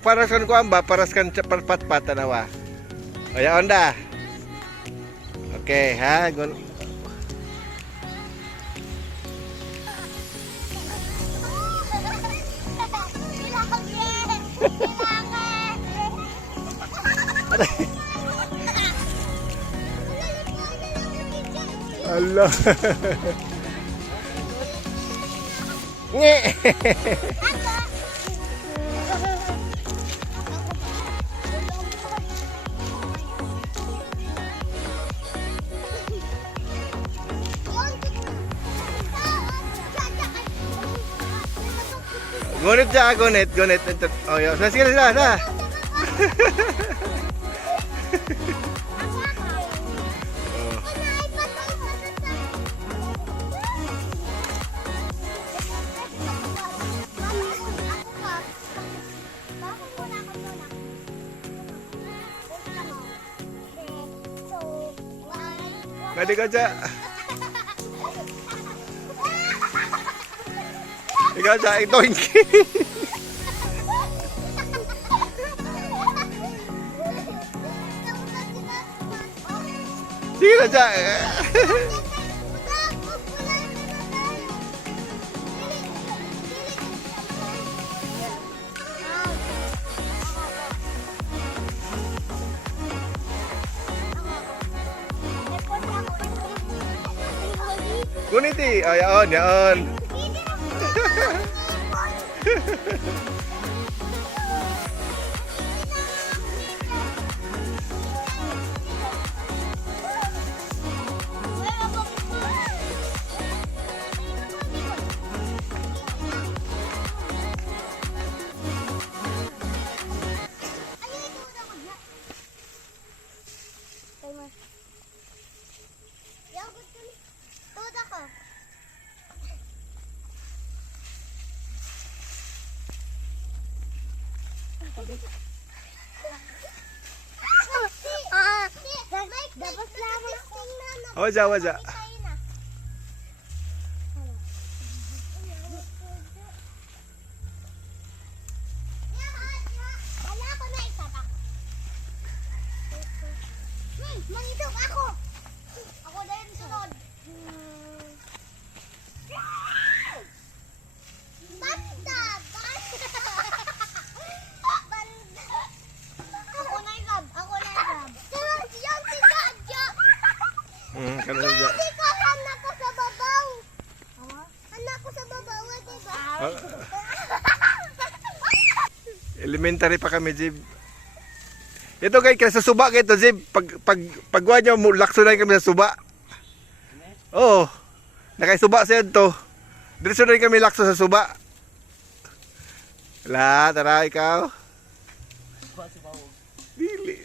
paras kan ko amba, paras kan pat-pat tanawa. O ya onda. Oke, ha, gun. Allah. Nge. Gunit siya, gunit. Oh, yun. Sige na. Gadi ka siya. Ikaw siya, ito hindi. Sige na siya. Kuniti, oh yaon. Waja. Mangidog ako. Ako din sunod. Banda. Ako na yung gab. Yung si Gadya. Kan saja. Hindi ko anak ko sa babaw. Anak ko sa babaw, diba? Elementary pa kami, Jib. Ito guys, kaya sa suba kayo ito, Jib. Pagwa nyo, lakso na kami sa suba. Oo. Nakaisuba siya ito. Diretso na kami lakso sa suba. Tara ikaw. Dili.